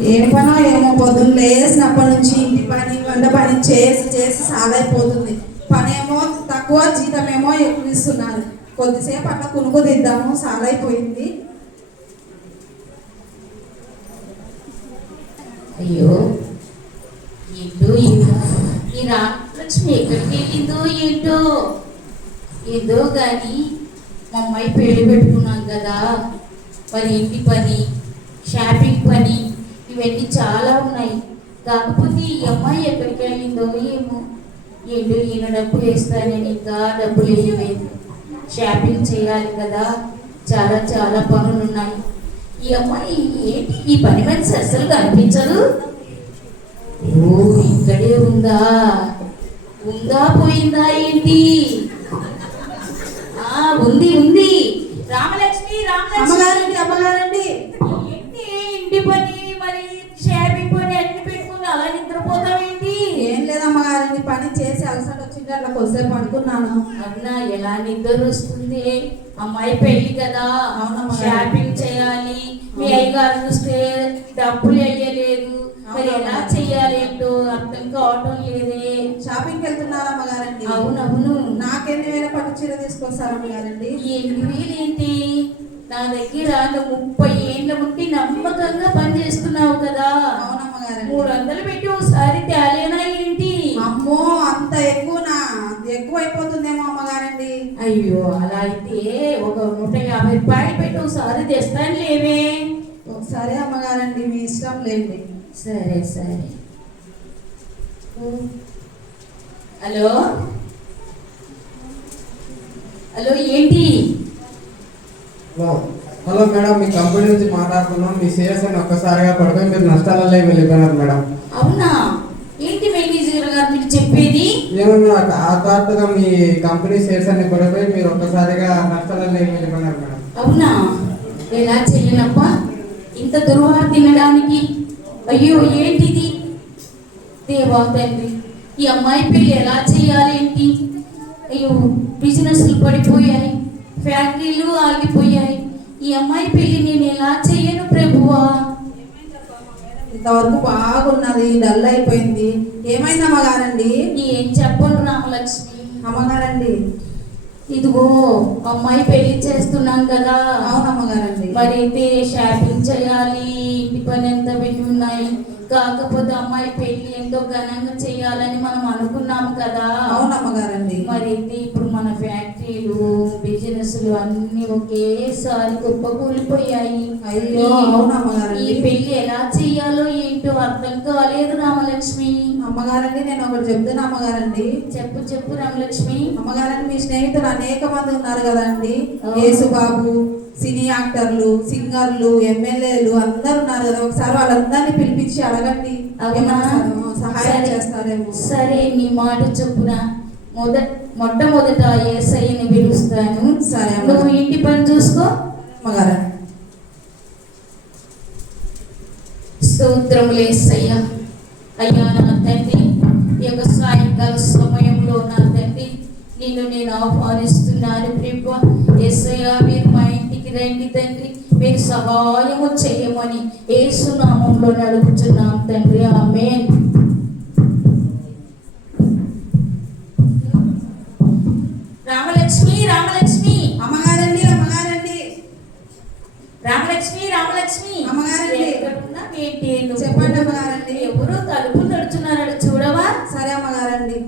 ఏం పనో ఏమో పొద్దున్న లేసినప్పటి నుంచి ఇంటి పని వంట పని చేసి చేసి చాలా అయిపోతుంది. పనేమో తక్కువ, జీతమేమో ఎక్కువ ఇస్తున్నారు. కొద్దిసేపు అట్లా కునుకు తిద్దాము, చాలా అయిపోయింది. అయ్యో ఏంటో ఈ రామలక్ష్మి ఎక్కడికి వెళ్ళిందో ఏంటో. ఏదో కానీ మా అమ్మాయి పెళ్లి పెట్టుకున్నాం కదా, మరి ఇంటి పని, షాపింగ్ పని, ఇవన్నీ చాలా ఉన్నాయి. కాకపోతే ఈ అమ్మాయి ఎక్కడికి వెళ్ళిందో ఏమో. ఏంటో ఈయన డబ్బులు వేస్తానని ఇంకా డబ్బులు వేయలేదు. షాపింగ్ చేయాలి కదా, చాలా చాలా పనులు ఉన్నాయి. ఈ అమ్మాయి ఏంటి ఈ పని మనిషి అస్సలు కనిపించదు. ఓ ఇక్కడే ఉందా, పోయిందా ఏంటి? ఉంది ఉంది. రామలక్ష్మి అమ్మగారండి ఏంటి ఇంటి పని మరి షాపింగ్ పని అన్ని పెట్టుకుని అలా నిద్రపోతావేంటి? ఏం లేదమ్మగారండి, పని చేసి అలసట వచ్చింది, అట్లా కొద్దిసేపు పడుకున్నాను. అవునా, ఎలా నిద్ర వస్తుంది? అమ్మాయి పెళ్లి కదా, షాపింగ్ చేయాలి. మీ అయ్యగారు చూస్తే డబ్బులు వేయలేదు, మరి ఎలా చెయ్యాలి ఏంటో అర్థం కావటం లేదే. షాపింగ్కి వెళ్తున్నారా అమ్మగారండి? అవునవును. నాకెన్ని వేల పట్టు చీర తీసుకొస్తారు అమ్మగారండి? 8,000 ఏంటి? నా దగ్గర 30 ఏళ్ళ ఉండి నమ్మకంగా పని చేస్తున్నావు కదా. అవునమ్మగారండి. 300 పెట్టి ఒకసారి తేలేనా ఏంటి? అమ్మో, అంత ఎక్కువ అయిపోతుందేమో అమ్మగారండి. అయ్యో, అలా అయితే ఒక 150 రూపాయలు పెట్టి ఒకసారి తెస్తాను లేవే. ఒకసారి అమ్మగారండి, మీ ఇష్టం లేండి. సరే సరే. హలో హలో ఏంటి? హలో మేడం, మీ కంపెనీ నుంచి మాట్లాడుతున్నాం. మీ షేర్స్ అని ఒక్కసారిగా పడిపోయి మీరు నష్టాలలో వెళ్ళిపోయినారు మేడం. అవునా, ఏంటి మేనేజర్ గారు మీరు చెప్పేది? ఏమన్నా హఠాత్తుగా మీ కంపెనీ షేర్స్ అన్ని పడిపోయి మీరు ఒక్కసారిగా నష్టాలలో వెళ్ళిపోయినారు మేడం. అవునా, ఎలా చెయ్యనప్పా ఇంత దుర్వార తినడానికి? అయ్యో ఏంటిది దేవా తండ్రి, ఈ అమ్మాయి పెళ్ళి ఎలా చేయాలి ఏంటి? అయ్యో, బిజినెస్లు పడిపోయాయి, ఫ్యాక్టరీలు ఆగిపోయాయి. ఈ అమ్మాయి పెళ్ళి నేను ఎలా చేయను ప్రభువా? ఇంతవరకు బాగున్నది, డల్ అయిపోయింది. ఏమైంది అమ్మగారండి? ఏం చెప్పను రామలక్ష్మి. అమ్మగారండి, ఇదిగో అమ్మాయి పెళ్లి చేస్తున్నాం కదా. అవునమ్మగారండి. మరి అయితే షాపింగ్ చేయాలి, ఇంటి పని ఎంత పెట్టి ఉన్నాయి. కాకపోతే అమ్మాయి పెళ్లి ఎంతో ఘనంగా చేయాలని మనం అనుకున్నాము కదా. అవునమ్మగారండి. మరి అయితే ఇప్పుడు మన ఫ్యాక్టరీలు, బిజినెస్లు అన్ని ఒకేసారి కుప్పకూలిపోయాయి. అయ్యో, అవునమ్మగారండి. ఈ పెళ్లి ఎలా చెయ్యాలో ఏంటో అర్థం కాలేదు రామలక్ష్మి. అమ్మగారండి, నేను ఒకటి చెప్తున్నా అమ్మగారండి. చెప్పు చెప్పు రామలక్ష్మి. అమ్మగారండి, మీ స్నేహితులు అనేక మంది ఉన్నారు కదండి. యేసుబాబు, సినీ యాక్టర్లు, సింగర్లు, ఎమ్మెల్యేలు అందరు ఉన్నారు కదా. ఒకసారి వాళ్ళందరినీ పిలిపించి అడగండి, సహాయం చేస్తారేమో. సరే, నీ మాట చొప్పున మొట్టమొదట యేసయ్యని పిలుస్తాను. సరే, నువ్వు ఇంటి పని చూసుకో. అమ్మగారండి. స్తోత్రములు యేసయ్య. అయ్యా నా తండ్రి, ఈ యొక్క సాయంకాల సమయంలో నా తండ్రి నిన్ను నేను ఆహ్వానిస్తున్నాను ప్రభువా. యేసయ్య, మీరు మా ఇంటికి రండి తండ్రి, మీరు సహాయము చేయమని యేసు నామములో అడుగుతున్నాం తండ్రి. ఆమేన్. రామలక్ష్మి రామలక్ష్మి. అమ్మగారండి, అమ్మగారండి. రామలక్ష్మి రామలక్ష్మి. అమ్మగారండి. చెప్పండి అమ్మగారండి. ఎవరు తలుపులు నడుచున్నారని చూడవా? సరే అమ్మగారండి.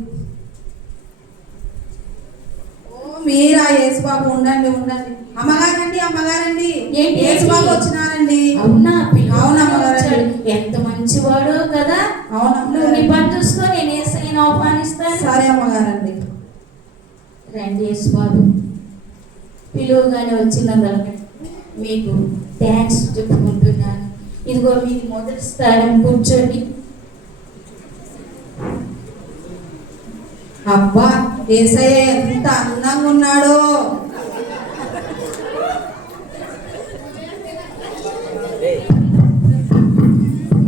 ఓ మీరా? యేసుబాబు, ఉండండి ఉండండి. అమ్మగారండి, అమ్మగారండి, యేసుబాబు వచ్చినారండి. అవునా? అవునమ్మగారండి. ఎంత మంచివాడో కదా. అవునమ్మ, నీ పని చూసుకో, నేను యేసయ్యను ఆహ్వానిస్తాను. సరే అమ్మగారండి. రండి యేసుబాబు, పిలువగానే వచ్చినందుకు మీకు థ్యాంక్స్ చెప్పుకుంటున్నాను. ఇదిగో మీకు మొదటి స్థానం, కూర్చోండి. అబ్బా, యేసయ్య ఎంత అందంగా ఉన్నాడో.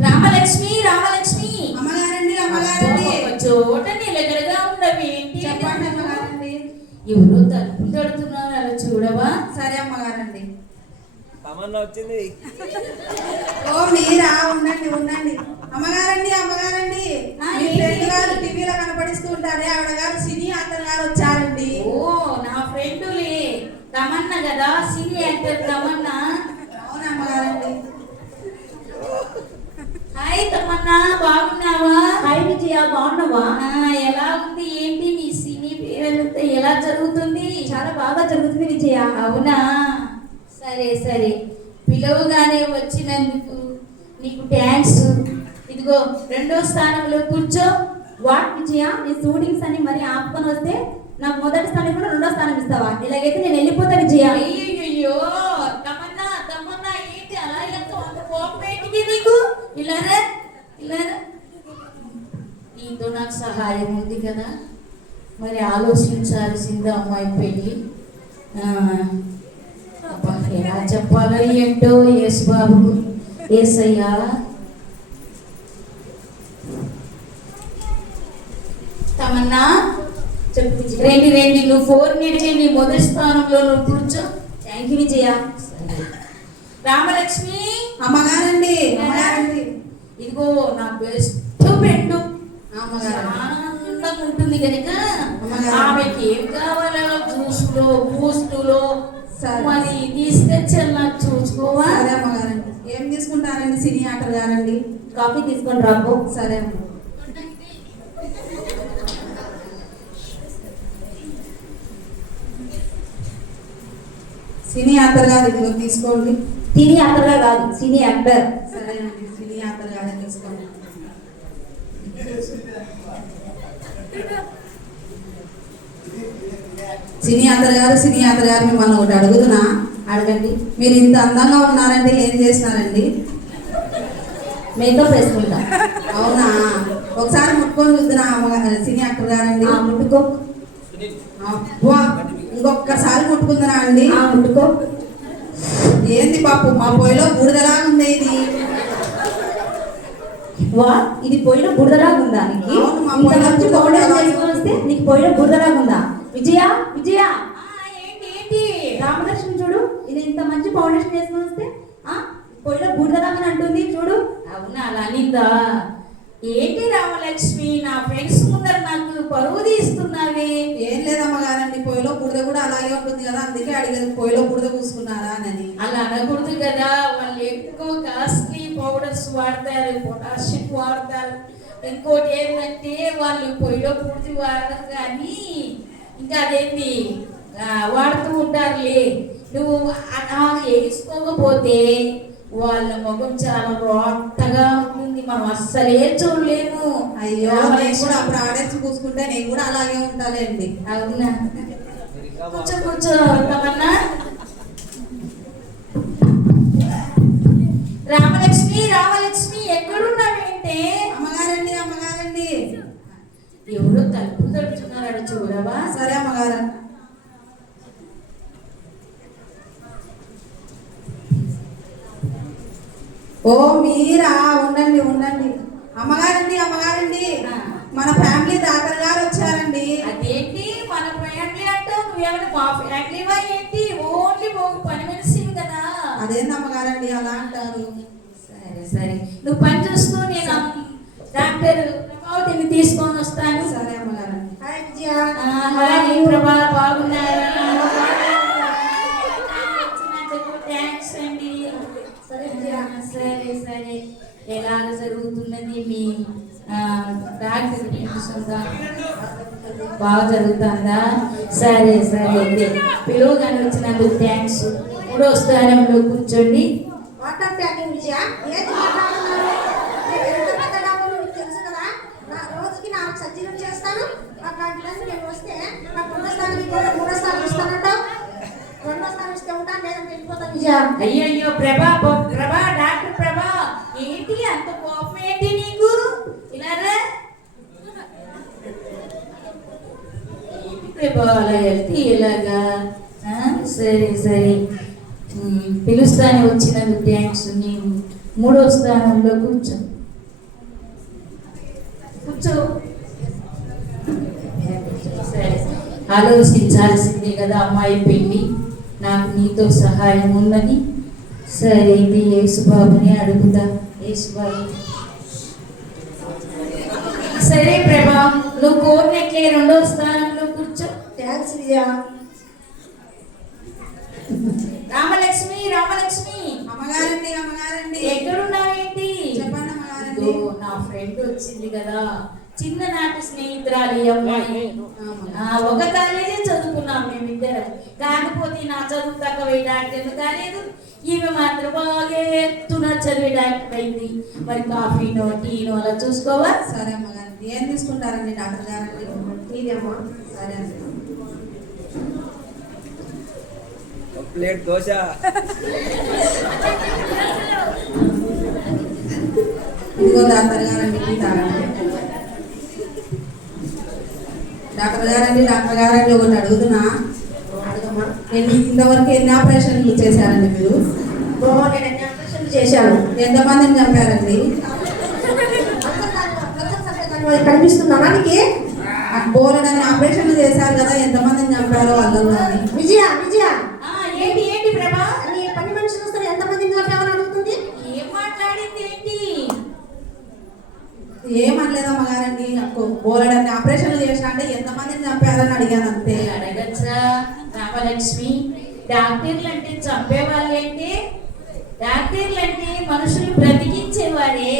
రామలక్ష్మి రామలక్ష్మి. అమ్మగారండి, అమ్మగారండి. చోట నిలకడగా ఉండవి ఏంటి? చెప్పండి అమ్మగారండి. ఎవరు తలుపులు తడుతున్నారు అలా చూడవా? సరే అమ్మగారండి. తమన్నా వచ్చింది. ఓ మీరా? ఉండండి ఉండండి. అమ్మగారండి అమ్మగారండి, ఆ, మీ ఏంటి? ఫ్రెండ్ గారు టీవీలో కనపడిస్తూ ఉంటారే, ఆవిడ గారు సినీ యాక్టర్ గారు వచ్చారండి. ఓ నా ఫ్రెండులే తమన్నా కదా, సినీ యాక్టర్ తమన్నా. అవునా అమ్మగారండి? హాయ్ తమన్నా, బాగున్నావా? హాయ్ విజయ, బాగున్నావా? ఎలా ఉంది ఏంటి నీ సినీ పేరంతా ఎలా జరుగుతుంది? చాలా బాగా జరుగుతుంది విజయ. అవునా, సరే సరే, పిలవగానే వచ్చినందుకు నీకు థ్యాంక్స్. ఇదిగో 2వ స్థానంలో కూర్చో. వాట్ విజయ, నీ షూటింగ్స్ అన్ని మరి ఆపుకొని వస్తే నాకు మొదటి స్థానం కూడా 2వ స్థానం ఇస్తావా? ఇలాగైతే నేను వెళ్ళిపోతా విజయ. అయ్యయ్యో తమన్నా తమన్నా, ఏంటి అలా ఎంత కోపం ఏంటిది నీకు? ఇలారా ఇలారా, నీతో నాకు సహాయం ఉంది కదా, మరి ఆలోచించాల్సింది అమ్మాయి పెళ్ళి. అబ్బా, ఎలా చెప్పాలో ఏంటో. యేసు బాబు, యేసయ్యా. తమన్నా చెప్పు విజయ. రండి రండి, నువ్వు 4 నిడిచి నీ మొదటి స్థానంలో నువ్వు కూర్చో. Thank you Vijaya. రామలక్ష్మి, అమ్మగారండి అమ్మగారండి. ఇదిగో నా బెస్ట్ ఫ్రెండ్, అమ్మగారు. ఆనందంగా ఉంటుంది కనుక అమ్మగారు. ఆమెకి ఏం కావాలో జ్యూస్లో బూస్టులో సరే. మరి తీసుకొచ్చి నాకు చూసుకోవా. సరే అమ్మగారండి. ఏం తీసుకుంటారండి సినీ యాక్టర్ గారండి? కాఫీ తీసుకొని రాబో. సరే అమ్మ. సినీ యాక్టర్ గారు ఇదిగో తీసుకోండి. సినీ యాక్టర్గా కాదు, సినీ యాక్టర్. సరేనండి, సినీ యాక్టర్ గారే తీసుకోండి. సినీ యాక్టర్ గారు మిమ్మల్ని ఒకటి అడుగుతున్నా. అడగండి. మీరు ఇంత అందంగా ఉన్నారంటే ఏం చేస్తున్నారండి? మేకప్ వేసుకుంటా. అవునా? ఒకసారి ముట్టుకొని చూద్దునా సినీ యాక్టర్ గారండి? ముట్టుకో. అబ్బా, ఇంకొకసారి ముట్టుకుందనా అండి? ముట్టుకో. ఏంది పాపు, మా పొయ్యిలో బూడిదలా ఉంది ఇది. వా, ఇది పొయ్యిలో బురదలాగా ఉందా నీకు? అవును, మా ఇంత పొయ్యిలో మంచి బురద పౌడర్ బురదలాగా చేసుకొని వస్తే నీకు పొయ్యిలో బురదలాగా ఉందా? విజయ విజయ, ఏంటి ఏంటి? రామలక్ష్మి చూడు, ఇది ఇంత మంచి ఫౌండేషన్ వేసుకొని వస్తే పొయ్యిలో బురదలాగా అంటుంది చూడు. అవునా, లలిత. ఏంటి రామలక్ష్మి, నా ఫ్రెండ్స్ ముందర నాకు పరువు తీస్తున్నావే. ఏం లేదమ్మగారండి, పొయ్యిలో బురద కూడా అలాగే ఉంటుంది కదా, అందుకే అడిగేది పొయ్యిలో బురద పూసుకున్నారా అని. అలా అనకూడదు కదా, వాళ్ళు ఎక్కువ కాస్ట్లీ పౌడర్స్ వాడతారు, పొటాషియం వాడతారు. ఇంకోటి ఏంటంటే వాళ్ళు పొయ్యిలో పూర్తి వాడరు కానీ ఇంకా అదేంటి వాడుతూ ఉంటారులే. నువ్వు అలా వేసుకోకపోతే వాళ్ళ ముఖం చాలా రోట్టగా ఉంటుంది, మనం అస్సలే చూడలేము. అయ్యో, నేను కూడా అప్పుడు ఆడేసి పూసుకుంటే నేను కూడా అలాగే ఉంటానండి. అవునా, కూర్చో కూర్చో తమన్నా. రామలక్ష్మి రామలక్ష్మి, ఎక్కడున్నావేంటే? అమ్మగారండి అమ్మగారండి. ఎవరో తలుపు తడుచున్నారట, చూడవా? సరే అమ్మగారు. ఓ మీరా, ఉండండి ఉండండి. అమ్మగారండి అమ్మగారండి, మన ఫ్యామిలీ డాక్టర్ గారు వచ్చారండి. అదేంటి మన ఫ్యామిలీ అంటావు? నువ్వేమైనా మా ఫ్యామిలీవా ఏంటి? ఓన్లీ పని మనిషివి కదా. అదేంది అమ్మగారండి అలా అంటారు? సరే సరే, నువ్వు పని చూస్తూ నేను డాక్టర్ ప్రభావతిని తీసుకొని వస్తాను. సరే అమ్మగారండి. హాయ్ విజయ. హాయ్ ప్రభా, బాగున్నారా? థ్యాంక్స్ అండి. సరే విజయ. సరే సరే, ఎలాగ జరుగుతున్నది మీ డాక్టర్ బాగా జరుగుతుందా? సరే సరే, అయితే పిలువగానే వచ్చినందుకు థ్యాంక్స్. 3వ స్థానంలో కూర్చోండి. వాటర్ ట్యాంకింగ్ విజయ, ఏది మాట్లాడుతున్నారు? నేను ఎంత పెద్ద డాక్టర్ నీకు తెలుసు కదా, నా రోజుకి 4 సర్జరీలు చేస్తాను. అట్లాంటివన్నీ నేను వస్తే నాకు 2వ స్థానం ఇవ్వడం, 3వ స్థానం ఇస్తానంటావు. 2వ స్థానం ఇస్తే ఉంటాను, లేదంటే వెళ్ళిపోతాను విజయ. అయ్యయ్యో ప్రభా, ప్రభా డాక్టర్ ప్రభా, ఏంటి అంత కోపం ఏంటి నీకు? ఇలారా ప్రభా, అలా వెళ్తే ఇలాగా? సరే సరే, పిలుస్తానే వచ్చినందుకు థ్యాంక్స్. నీవు 3వ స్థానంలో కూర్చో కూర్చో. సరే, ఆలోచించాల్సిందే కదా అమ్మాయి పెళ్ళి, నాకు నీతో సహాయం ఉన్నది. సరే ఇది యేసుబాబుని అడుగుతా. యేసుబాబు సరే ప్రభా, నువ్వు కోరినట్లే 2వ స్థానంలో కూర్చో. థ్యాంక్స్ విజయ. రామలక్ష్మి రామలక్ష్మి అమ్మగారండి అమ్మగారండి ఎక్కడున్నావేంటి? చెప్పండి అమ్మగారండి. ఇదిగో నా ఫ్రెండ్ వచ్చింది కదా, చిన్ననాటి స్నేహితురాలు ఈ అమ్మాయి. ఒక కాలేజే చదువుకున్నాం మేమిద్దరం. కాకపోతే నా చదువు తక్కువ డాక్టర్ కాలేదు, ఈమె మాత్రం బాగా ఎత్తున చదివే డాక్టర్ అయింది. మరి కాఫీనో టీనో అలా చూసుకోవా? సరే అమ్మగారండి. ఏం తీసుకుంటారండి డాక్టర్ గారండి? నీదేమో. సరే అండి. ప్లేట్ దోశ. ఇదిగో డాక్టర్ గారండి, టీ తాగండి. డాక్టర్ గారండి ఒకటి అడుగుతున్నా. అడగమ్మా. ఇంతవరకు ఎన్ని ఆపరేషన్లు చేశారండి మీరు? నేను అన్ని ఆపరేషన్లు చేశాను. ఎంతమందిని చంపారండి? కనిపిస్తుందా నీకు? బోలెడన్ని ఆపరేషన్లు చేశారు కదా, ఎంతమందిని చంపారో వాళ్ళని. విజయ విజయ, ఏంటి ఏంటి ప్రభా? నీ పని మనుషులు వస్తారు ఎంతమంది చంపావని అడుగుతుంది. ఏం మాట్లాడింది ఏంటి? ఏమనలేదు అమ్మగారండి. నాకు బోలెడన్ని ఆపరేషన్లు చేశా అంటే ఎంతమందిని చంపారని అడిగాను అంతే. అడగచ్చా రామలక్ష్మి? డాక్టర్లు అంటే చంపేవాళ్ళేంటి? డాక్టర్లు అంటే మనుషులు బ్రతికించేవారే.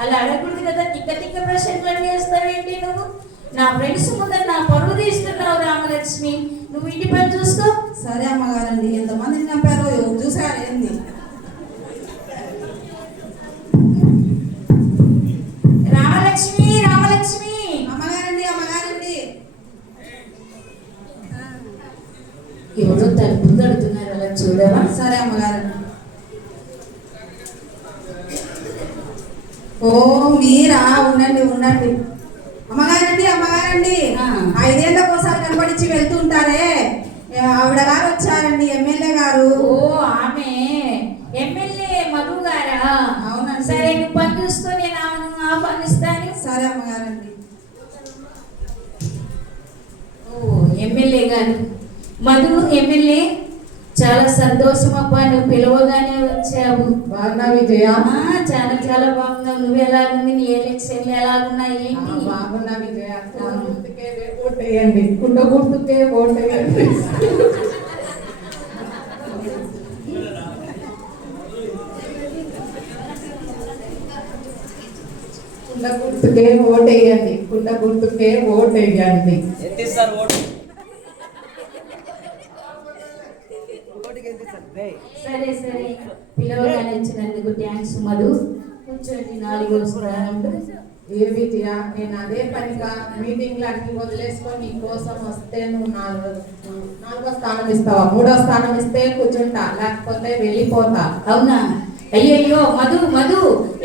అలా అడగకూడదు కదా, తిక్క తిక్క ప్రశ్నలు చేస్తావేంటి నువ్వు? నా ఫ్రెండ్స్ ముందర నా పరువు తీస్తున్నావు రామలక్ష్మి. నువ్వు ఇంటి పని చూసుకో. సరే అమ్మగారండి. ఎంతమందిని చంపారో చూసారు ఏంది? రామలక్ష్మి రామలక్ష్మి అమ్మగారండి అమ్మగారండి. ఎవరో తలుపు తడుతున్నారు, అలా చూడవా? సరే అమ్మగారండి. ఓ మీరా? ఉండండి ఉండండి. అమ్మగారండి అమ్మగారండి. 5 ఏళ్ళకి ఒకసారి కనబడిచ్చి వెళ్తుంటారే, ఆవిడ గారు వచ్చారండి, ఎమ్మెల్యే గారు. ఓ ఆమె ఎమ్మెల్యే మధు గారా? అవునండి. సరే నువ్వు పని చూసుకో, నేను ఆమెను ఆహ్వానిస్తాను. సరే అమ్మగారండి. ఓ ఎమ్మెల్యే గారు, మధు ఎమ్మెల్యే, చాలా సంతోషం అబ్బా, నువ్వు పిలవగానే వచ్చావు. బాగున్నా విజయ? చాలా చాలా బాగున్నావు. నువ్వు ఎలాగుంది? నీ ఎలక్షన్లు ఎలాగున్నాయి ఏంటి? బాగున్నా విజయ. గుర్తుకే ఓటేయండి, కుండ గుర్తుకే ఓటేయండి. కుండ గుర్తుకే ఓటేయండి, కుండ గుర్తుకే ఓటేయండి. ఎంత ఇస్తారు ఓటు? ఓటుకి ఎంత ఇస్తారు? సరే సరే, పిలవగానే వచ్చినందుకు థ్యాంక్స్ మధు. కూర్చోండి. 4వ స్థానంలో. ఏ విజయ, నేను అదే పనిగా మీటింగ్లు అడిగి వదిలేసుకొని నీ కోసం వస్తే నువ్వు 4వ స్థానం ఇస్తావా? 3వ స్థానం ఇస్తే కూర్చుంటా, లేకపోతే వెళ్ళిపోతా. అవునా? అయ్యయ్యో మధు మధు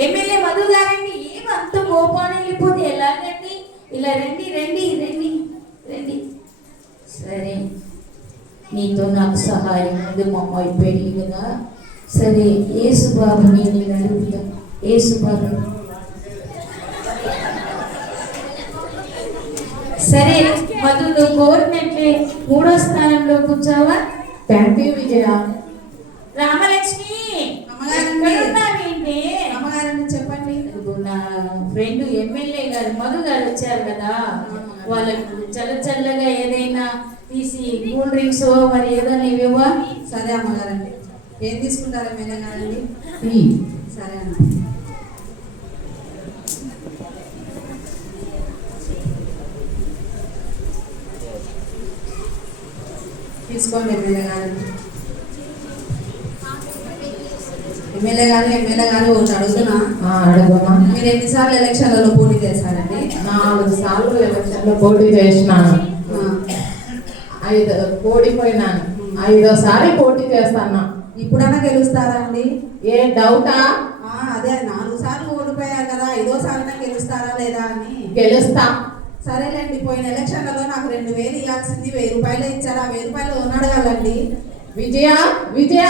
ఎమ్మెల్యే మధు గారండి, ఏమంత మోపాన్ని వెళ్ళిపోతే ఎలాగండి? ఇలా రండి రండి రండి రండి. సరే, నీతో నాకు సహాయం ఉంది, మా అమ్మాయి పెళ్ళి కదా. సరే యేసుబాబుని నేను అడుగుతా. యేసుబాబు సరే మధు, నువ్వు కోరినట్లే 3వ స్థానంలో కూర్చోవా? Thank you Vijaya. రామలక్ష్మి అమ్మగారండి. ఎక్కడున్నావేంటి? అమ్మగారండి చెప్పండి. ఇప్పుడు నా ఫ్రెండ్ ఎమ్మెల్యే గారు మధు గారు వచ్చారు కదా, వాళ్ళకు చల్లగా ఏదైనా తీసి కూల్ డ్రింక్స్ మరి ఏదైనా ఇవ్వవా? సరే అమ్మగారండి. ఏం తీసుకుంటారా ఎమ్మెల్యే గారండి? టీ. సరే అన్న. తీసుకోండి ఎమ్మెల్యే గారండి. ఎమ్మెల్యే గారు ఒకటి అడుగుతున్నా. అడుగుమా. మీరు ఎన్నిసార్లు ఎలక్షన్లలో పోటీ చేశారండి? 4 సార్లు ఎలక్షన్లో పోటీ చేసినాను. 5 ఓడిపోయినాను. 5వసారి పోటీ చేస్తాను. ఇప్పుడన్నా గెలుస్తారా అండి? ఏ డౌటా? అదే 4 సార్లు ఓడిపోయారు కదా, 5వసారి గెలుస్తారా లేదా అని. గెలుస్తా. సరేలేండి, పోయిన ఎలక్షన్లలో నాకు 2000 ఇవ్వాల్సింది 1000 రూపాయలు ఇచ్చారు. ఆ 1000 రూపాయలు అడగాలండి. విజయ విజయ,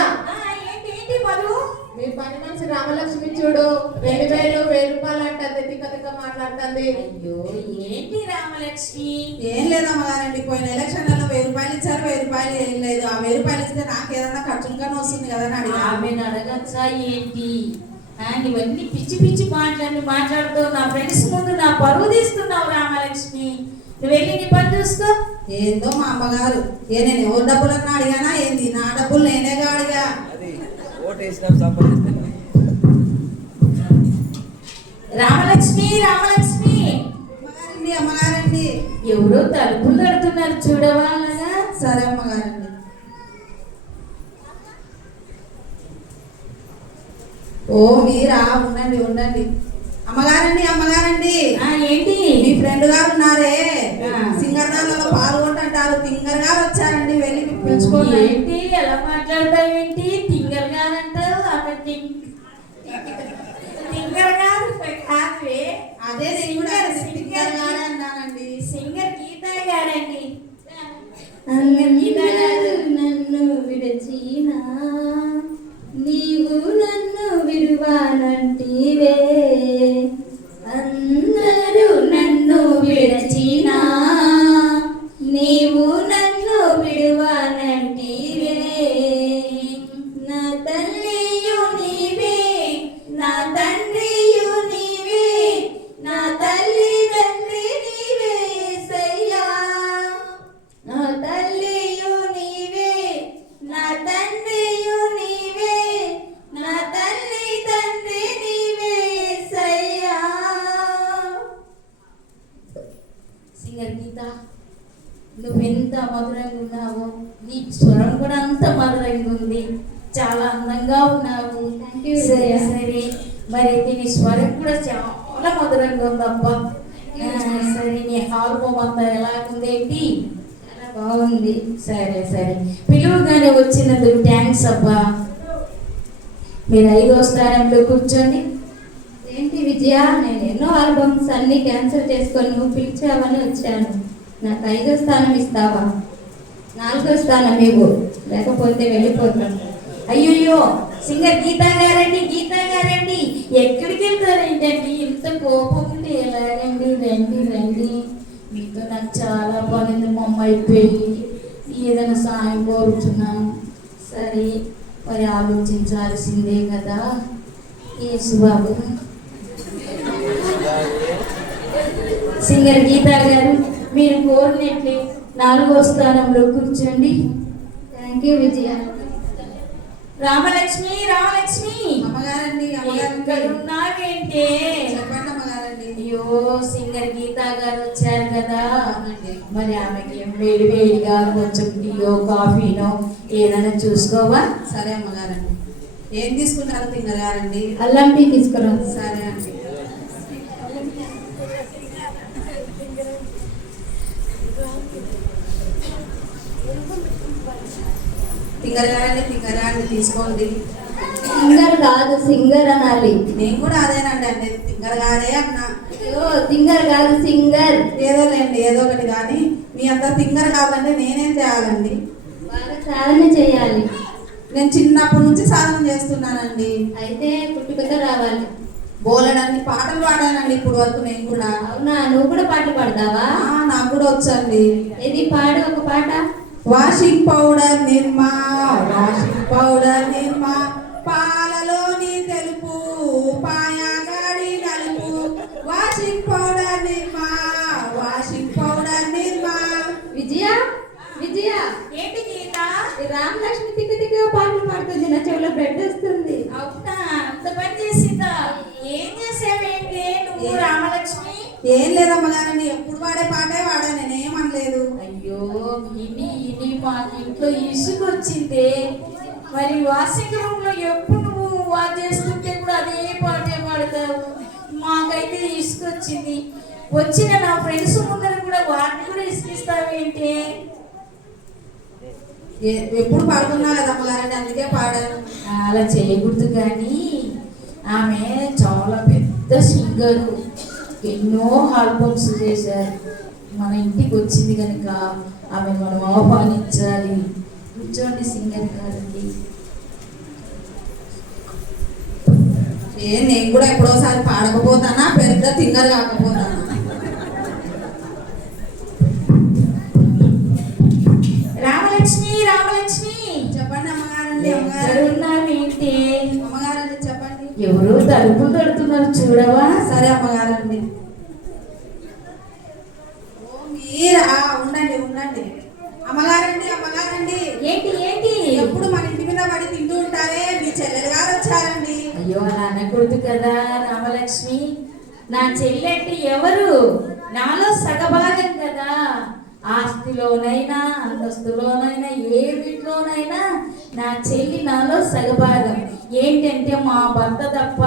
ఏంటి ఏంటి మధు? మీ పని మనిషి రామలక్ష్మి చూడు, 2000 1000 రూపాయలు అంటే తిక్క తిక్క మాట్లాడుతుంది. అయ్యో ఏంటి రామలక్ష్మి? ఏం లేదు అమ్మగారండి, పోయిన ఎలక్షన్లలో 1000 రూపాయలు ఇచ్చారు, 1000 రూపాయలు ఏం లేదు. ఆ 1000 రూపాయలు ఇస్తే నాకు ఏదైనా ఖర్చులుగానే వస్తుంది కదా అని అడిగా. ఆమెను అడగచ్చా ఏంటి? ఇవన్నీ పిచ్చి పిచ్చి మాట్లాడుతూ నా ఫ్రెండ్స్ ముందు నా పరువు తీస్తున్నావు రామలక్ష్మి. నువ్వు వెళ్ళి నీ పని చూసుకో. ఏందో మా అమ్మగారు, నేను ఎవరు డబ్బులన్నా అడిగానా ఏంది? నా డబ్బులు నేనేగా అడిగా. అది ఓటు వేసినాం సంపాదిస్తున్నాం. రామలక్ష్మి రామలక్ష్మి, అమ్మగారండి అమ్మగారండి. ఎవరో తలుపులు కడుతున్నారు చూడవా అలాగా? సరే అమ్మగారండి. ఓ మీరా? ఉండండి ఉండండి. అమ్మగారండి అమ్మగారండి, ఏంటి? మీ ఫ్రెండ్ గారు ఉన్నారే, ఆ. సింగర్ గారు పాల్గొంటారు, తింగర్ గారు వచ్చారండి, వెళ్ళి పిలుచుకోండి. ఏంటి ఎలా మాట్లాడతావు ఏంటి? తింగర్ గారు అంటావు? ఆమె తింగర్ గారు కాదే. అదే నేను కూడా సింగర్ గారు అన్నానండి. సింగర్ గీతా గారండి. నన్ను విడచినా నీవు నన్ను విడువానంటివే, అందరూ నన్ను విడచినా నీవు నన్ను విడువానంటివే, నా తల్లియు నీవే నా తండ్రియు నీవే, నా తల్లి తండ్రి నీవే యేసయ్యా, నా తల్లియు నీవే నా తండ్రియు నీవే, నా తల్లి తండ్రి నీవే యేసయ్యా. సింగర్ గీత, నువ్వెంత మధురంగా ఉన్నావో, నీ స్వరం కూడా అంత మధురంగా ఉంది, చాలా అందంగా ఉన్నావు. Thank you, సరే విజయ. సరే, మరి అయితే నీ స్వరం కూడా చాలా మధురంగా ఉందబ్బా. సరే, నీ ఆల్బమ్ అంతా ఎలా ఉందేంటి? చాలా బాగుంది. సరే సరే, పిలువగానే వచ్చినందుకు థ్యాంక్స్ అబ్బా. మీరు 5వ స్థానంలో కూర్చోండి. ఏంటి విజయ, నేను ఎన్నో ఆల్బమ్స్ అన్ని క్యాన్సిల్ చేసుకొని నువ్వు పిలిచావని వచ్చాను. నాకు 5వ స్థానం ఇస్తావా? 4వ స్థానం ఇవ్వు, లేకపోతే వెళ్ళిపోతాను. అయ్యయ్యో, సింగర్ గీతా గారండి, గీతా గారండి, ఎక్కడికి వెళ్తారు ఏంటండి? ఇంత కోపం ఉంటే ఎలాగండి? రండి రండి, మీతో నాకు చాలా పనింది. మా అమ్మాయి పెళ్ళి, ఏదైనా సాయం కోరుతున్నాను. సరే, మరి ఆలోచించాల్సిందే కదా యేసుబాబు. సింగర్ గీతా గారు, మీరు కోరినట్లే 4వ స్థానంలో కూర్చోండి. Thank you Vijaya. రామలక్ష్మి రామలక్ష్మి, అమ్మగారండి అమ్మగారండి, ఎక్కడున్నావేంటే? చెప్పండి అమ్మగారండి. అయ్యో, సింగర్ గీతా గారు వచ్చారు కదా, అవునండి. మరి ఆమెకి వేడి వేడిగా కొంచెం టీయో కాఫీనో ఏదైనా చూసుకోవా? సరే అమ్మగారండి. ఏం తీసుకుంటారు తింగర్ గారండి? అల్లం టీ తీసుకురా. సరే అండి. తింగర్ గారండి తీసుకోండి. సింగర్ కాదు, సింగర్ అనాలి. నేను కూడా అదేనండి అనేది, తింగర్ గారే అన్నా. అయ్యో, సింగర్ కాదు సింగర్. ఏదోలేండి, ఏదో ఒకటి. కానీ మీ అంతా తింగర్ కాదండి, నేనేం చేయాలండి? బాగా సాధన చేయాలి. నేను చిన్నప్పటి నుంచి సాధన చేస్తున్నానండి. అయితే పుట్టుకతో రావాలి. బోలెడన్ని పాటలు పాడానండి ఇప్పుడు వరకు నేను కూడా. అవునా, నువ్వు కూడా పాటలు పాడతావా? నాకు కూడా వచ్చండి. ఏది పాడు ఒక పాట. వాషింగ్ పౌడర్ నిర్మా, వాషింగ్ పౌడర్ నిర్మా, పాలలోని తెలుపు పాయాగాడి నలుపు, వాషింగ్ పౌడర్ నిర్మా, వాషింగ్ పౌడర్ నిర్మా. విజయ విజయ, ఏంటి గీత? ఈ రామలక్ష్మి తిక్క తిక్క పాటలు పాడుతుంది, నా చెవిలో బ్లడ్ వస్తుంది. అవునా, అంత పని చేసిందా? ఏం చేసావేంటి నువ్వు రామలక్ష్మి? ఏం లేదమ్మగారండి, ఎప్పుడు పాడే పాటే పాడా, నేనేమనలేదు. అయ్యో, ఇని మా ఇంట్లో ఇసుకు వచ్చిందే. మరి వాషింగ్ రూమ్ లో ఎప్పుడు నువ్వు వాష్ చేస్తుంటే కూడా అదే పాటే పాడతావు. మాకైతే ఇసుకు వచ్చింది. వచ్చిన నా ఫ్రెండ్స్ ముందర కూడా వాటిని కూడా ఇసుకిస్తావేంటి? ఎప్పుడు పాడుతున్నా కదా అమ్మగారండి, అందుకే పాడాను. అలా చేయకూడదు. కానీ ఆమె చాలా పెద్ద సింగరు, ఎన్నో ఆల్బమ్స్ చేశారు. మన ఇంటికి వచ్చింది కనుక ఆమె మనం ఆహ్వానించాలి. కూర్చోండి సింగర్ గారండి. నేను కూడా ఎప్పుడోసారి పాడకపోతానా, పెద్ద తింగర్ కాకపోతానా? రామలక్ష్మి రామలక్ష్మి చెప్పండి అమ్మగారండి. అమ్మగారు ఎక్కడున్నావేంటి? అమ్మగారండి చెప్పండి. ఎవరు తలుపు తడుతున్నారు చూడవా? సరే అమ్మగారండి. ఓ మీరా? ఉండండి ఉండండి. అమ్మగారండి అమ్మగారండి. ఏంటి ఏంటి? ఎప్పుడు మన ఇంటి మీద పడి తింటూ ఉంటారే, మీ చెల్లెలు గారు వచ్చారండి. అయ్యో అలా అనకూడదు కదా రామలక్ష్మి. నా చెల్లి అంటే ఎవరు? నాలో సగభాగం కదా. ఆస్తిలోనైనా అంతస్తులోనైనా ఏ వీటిలోనైనా నా చెల్లి నాలో సగభాగం. ఏంటంటే మా భర్త తప్ప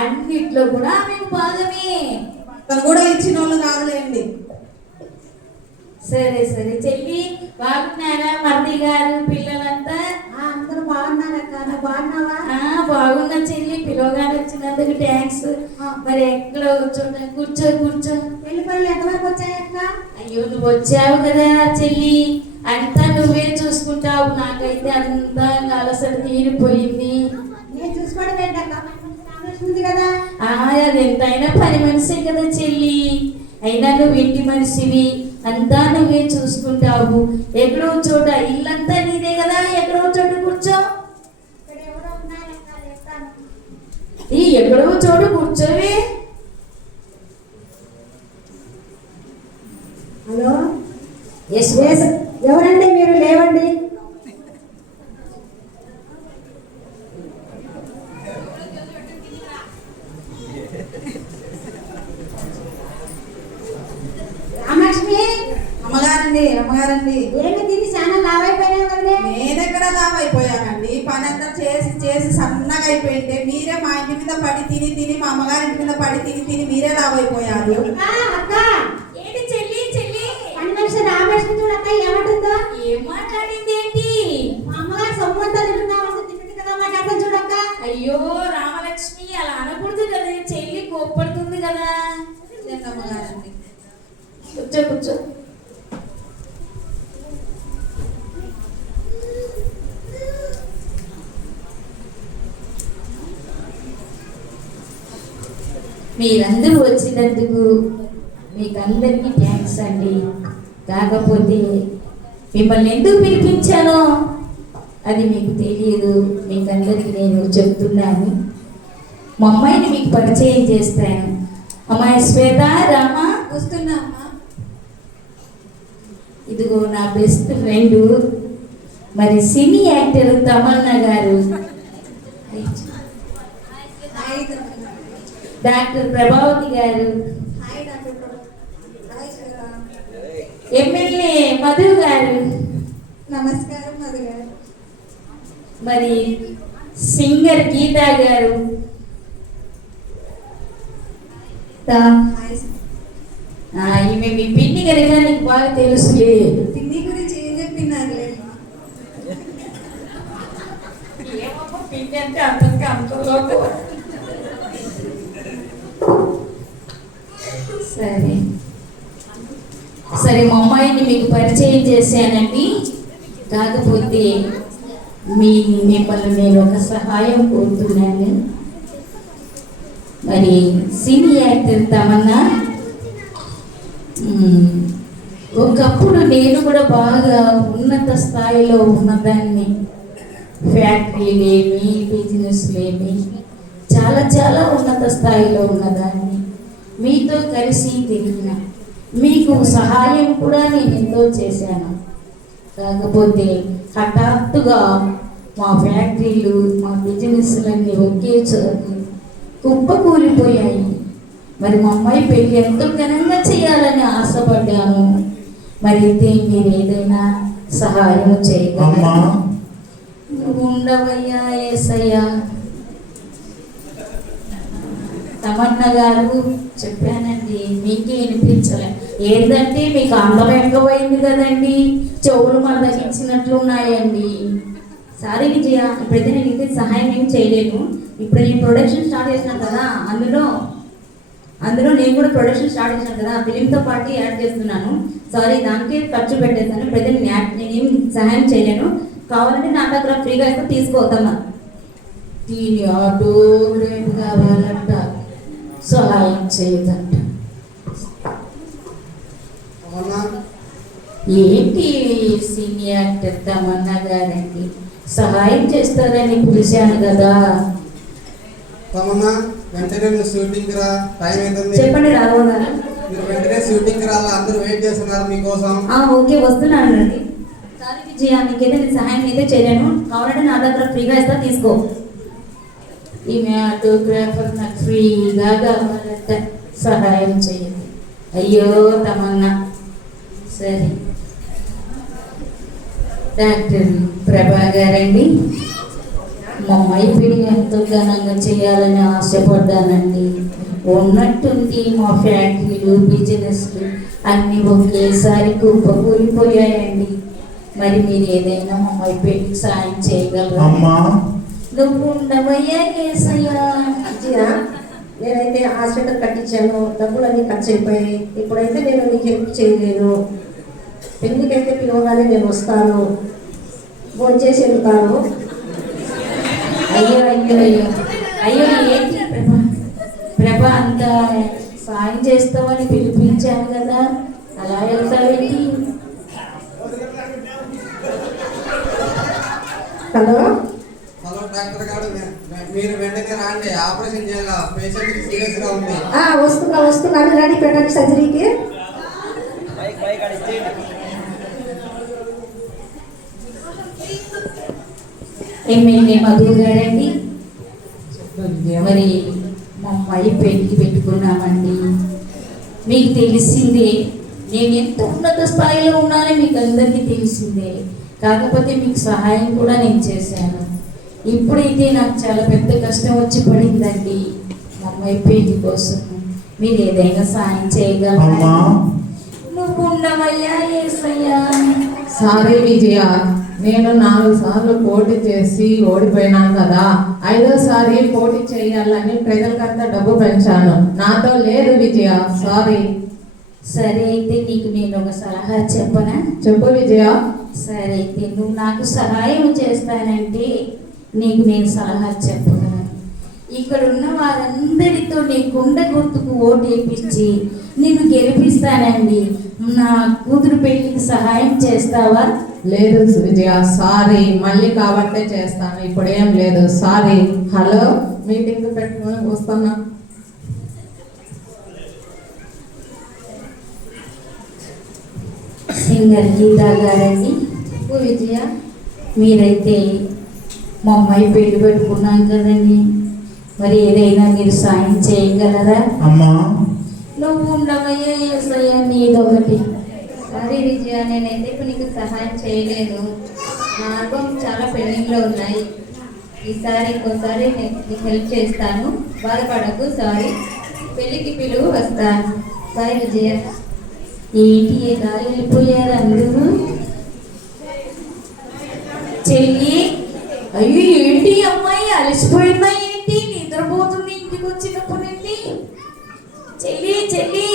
అన్నిట్లో కూడా ఆమెకు భాగమే. తను కూడా ఇచ్చిన వాళ్ళు కాదులేండి. సరే సరే చెల్లి, బాగున్నారా మరిది గారు పిల్లలంతా? అందరూ బాగున్నారక్క, నువ్వు బాగున్నావా? బాగున్నా చెల్లి, పిలవగానే వచ్చినందుకు థ్యాంక్స్. మరి ఎక్కడ కూర్చోండి, కూర్చో కూర్చో. వెళ్ళిపోయి ఎంతవరకు వచ్చాయక్క? అయ్యో నువ్వు వచ్చావు కదా చెల్లి, అంతా నువ్వే చూసుకుంటావు. నాకైతే అంతా అలసట తీరిపోయింది. నేను చూసుకోవడం ఏంటక్క, ఉంది కదా. అది ఎంతైనా పని మనిషే కదా చెల్లి. అయినా నువ్వు ఇంటి మనిషివి, అంతా నువ్వే చూసుకుంటావు. ఎక్కడో చోట ఇల్లంతా నీదే కదా, ఎక్కడో చోట కూర్చో. ఇక్కడ ఎవరో ఉన్నారక్క, లేస్తాను. ఎక్కడో చోటు కూర్చోవే. హలో, ఎస్ ఎవరండి మీరు? లేవండి. రామలక్ష్మి, అమ్మగారండి అమ్మగారండి. ఏమి తిని చాలా లావైపోయినావు కదండి. నేనెక్కడ లావైపోయానండి? పని అంతా చేసి చేసి సన్నగా అయిపోయింటే మీరే మా ఇంటి మీద పడి తిని తిని, మా అమ్మగారి ఇంటి మీద పడి తిని తిని మీరే లావైపోయారు. అక్క, ఏంటి చెల్లి చెల్లి? పని మనిషి రామలక్ష్మి చూడక్క ఏమంటుందో. ఏం మాట్లాడింది ఏంటి? మా అమ్మగారు సొమ్మంతా తింటున్నావు తింటుంది కదా, మాకు అర్థం చూడక్క. అయ్యో రామలక్ష్మి, అలా అనకూడదు కదా, చెల్లి కోప్పడుతుంది కదా. అమ్మగారండి కూర్చో కూర్చో. మీరందరూ వచ్చినందుకు మీకు అందరికీ థ్యాంక్స్ అండి. కాకపోతే మిమ్మల్ని ఎందుకు పిలిపించానో అది మీకు తెలియదు. మీకు అందరికీ నేను చెప్తున్నాను. మా అమ్మాయిని మీకు పరిచయం చేస్తాను. అమ్మాయి శ్వేత, రామ వస్తున్నా అమ్మా. ఇదిగో నా బెస్ట్ ఫ్రెండ్, మరి సినీ యాక్టర్ తమన్నా గారు, డాక్టర్ ప్రభావతి గారు, ఎమ్మెల్యే మధు గారు, నమస్కారం మధు గారు. మరి సింగర్ గీతా గారు, ఈమె మీ పిన్ని కనుక నీకు బాగా తెలుసులే. తిండి గురించి ఏం చెప్పినారు? ఏమమ్మా పిన్ని అంటే అందరికీ అంతలోపు. సరే సరే, మా అమ్మాయిని మీకు పరిచయం చేశానండి. కాకపోతే మిమ్మల్ని నేను ఒక సహాయం కోరుతున్నాను. మరి సినీ యాక్టర్ తమన్నా, ఒకప్పుడు నేను కూడా బాగా ఉన్నత స్థాయిలో ఉన్నదాన్ని. ఫ్యాక్టరీలేమి, బిజినెస్లేమి చాలా చాలా ఉన్నత స్థాయిలో ఉన్నదాన్ని. మీతో కలిసి తిరిగిన, మీకు సహాయం కూడా నేను ఎంతో చేశాను. కాకపోతే హఠాత్తుగా మా ఫ్యాక్టరీలు, మా బిజినెస్లన్నీ ఒకే చోటు కుప్పకూలిపోయాయి. మరి మా అమ్మాయి పెళ్ళి ఎంతో ఘనంగా చేయాలని ఆశపడ్డాను. మరి మీరు ఏదైనా సహాయం చేయగలరా? ఉండవయ్యా ఏసయ్యా. తమన్నా గారు చెప్పానండి, మీకే వినిపించలే. ఏంటంటే మీకు అందం ఎక్కువైంది కదండి, చెవులు మందగించినట్లున్నాయండి. సారీ విజయ, ఇప్పుడైతే నేను ఇంకే సహాయం ఏం చేయలేను. ఇప్పుడు నేను ప్రొడక్షన్ స్టార్ట్ చేసినాను కదా, అందులో నేను కూడా ప్రొడక్షన్ స్టార్ట్ చేసినాను కదా, ఫిలింతో పాటు యాడ్ చేస్తున్నాను. సారీ, దానికి ఖర్చు పెట్టేస్తాను. ఇప్పుడైతే నేనేం సహాయం చేయలేను. కావాలంటే నా దగ్గర ఫ్రీగా అయితే తీసుకోవద్దమ్మా. దీని ఆటోగ్రాఫ్ కావాలంట, సహాయం చేయదంట. ఏంటి సీనియర్ యాక్టర్ తమన్నా గారండి, సహాయం చేస్తారని పిలిచాను కదా. తమన్నా వెంటనే నువ్వు షూటింగ్ రా, టైం అవుతుంది. చెప్పండి రాఘవ గారు. మీరు వెంటనే షూటింగ్ రాలా, అందరూ వెయిట్ చేస్తున్నారు మీకోసం. ఓకే వస్తున్నాను అండి. సారీ విజయ, నీకైతే నేను సహాయం అయితే చేయలేను, కావాలంటే నా దగ్గర ఫ్రీగా ఇస్తా, తీసుకో. ఈమె ఆటోగ్రాఫర్ నాకు ఫ్రీగా కావాలంట, సహాయం చేయండి. అయ్యో తమన్నా. సరే డాక్టర్ ప్రభా గారండి, మా అమ్మాయి పెళ్లి ఎంతో ఘనంగా చేయాలని ఆశపడ్డానండి. ఉన్నట్టుంది మా ఫ్యాక్టరీలు బిజినెస్లు అన్నీ ఒకేసారి కుప్పకూలిపోయాయండి. మరి మీరు ఏదైనా మా అమ్మాయి పెళ్లికి సాయం చేయగలరా? నువ్వు ఉండవయ్యా కేసయ్యా. విజయ, నేనైతే హాస్పిటల్ కట్టించాను, డబ్బులన్నీ ఖర్చు అయిపోయాయి. ఇప్పుడైతే నేను నీకు హెల్ప్ చేయలేను. పెళ్ళికైతే పిలవగానే నేను వస్తాను, ఫోన్ చేసి వెళ్తాను. అయ్యో అయ్యో అయ్యో అయ్యో ఏంటి ప్రభ అంత సాయం చేస్తావని పిలిపించాను కదా, అలా వెళ్తావేంటి? హలో హలో డాక్టర్ గారు, మీరు వెంటనే రాండి, ఆపరేషన్ చేయాలి, పేషెంట్ సీరియస్ గా ఉంది. వస్తున్నాను, రెడీ పెట్టండి సర్జరీకి. ఎమ్మెల్యే మధు గారండి, మరి మా అమ్మాయి పెళ్లికి పెట్టుకున్నామండి. మీకు తెలిసిందే, నేను ఎంత ఉన్నత స్థాయిలో ఉన్నానో మీకు అందరికీ తెలిసిందే. కాకపోతే మీకు సహాయం కూడా నేను చేశాను. ఇప్పుడైతే నాకు చాలా పెద్ద కష్టం వచ్చి పడిందండి మా అమ్మాయి పెళ్లి కోసం. మీరు ఏదైనా సాయం చేయగలరా? నువ్వు ఉండవయ్యా యేసయ్యా. సారీ విజయ, నేను 4 సార్లు పోటీ చేసి ఓడిపోయినాను కదా, 5వసారి పోటీ చేయాలని ప్రజలకంతా డబ్బు పెంచాను. నాతో లేదు విజయ, సారీ. సరే అయితే నీకు నేను ఒక సలహా చెప్పనా? చెప్పు విజయ. సరే అయితే నువ్వు నాకు సహాయం చేస్తానంటే నీకు నేను సలహా చెప్పగలను. ఇక్కడ ఉన్న వారందరితో నీ కుండ గుర్తుకు ఓటు వేయించి నిన్ను గెలిపిస్తానండి. నా కూతురు పెళ్లికి సహాయం చేస్తావా? లేదు విజయ, సారీ. మళ్ళీ కాబట్టే చేస్తాను, ఇప్పుడేం లేదు, సారీ. హలో, మీటింగ్ పెట్టుకుని వస్తున్నా. సింగర్ గీతా గారండి, విజయ, మీరైతే మా అమ్మాయి పెళ్లి పెట్టుకున్నాం కదండి, మరి ఏదైనా మీరు సాయం చేయగలరా? నువ్వు ఉండవయ్యా యేసయ్యా, నీదొకటి. సారీ విజయ, నేనైతే ఇప్పుడు నీకు సహాయం చేయలేను. నా ఆల్బమ్ చాలా పెండింగ్లో ఉన్నాయి. ఈసారి ఇంకోసారి నీకు హెల్ప్ చేస్తాను, బాధపడకు. సారీ. పెళ్ళికి పిలువు, వస్తాను. బాయ్ విజయ. ఏంటి ఎలా వెళ్ళిపోయారు అందరూ? చెల్లి, అయ్యో ఏంటి అమ్మాయి అలసిపోయిందా ఏంటి? నిద్రపోతుంది ఇంటికి వచ్చినప్పుడు నుండి. చెల్లి చెల్లి,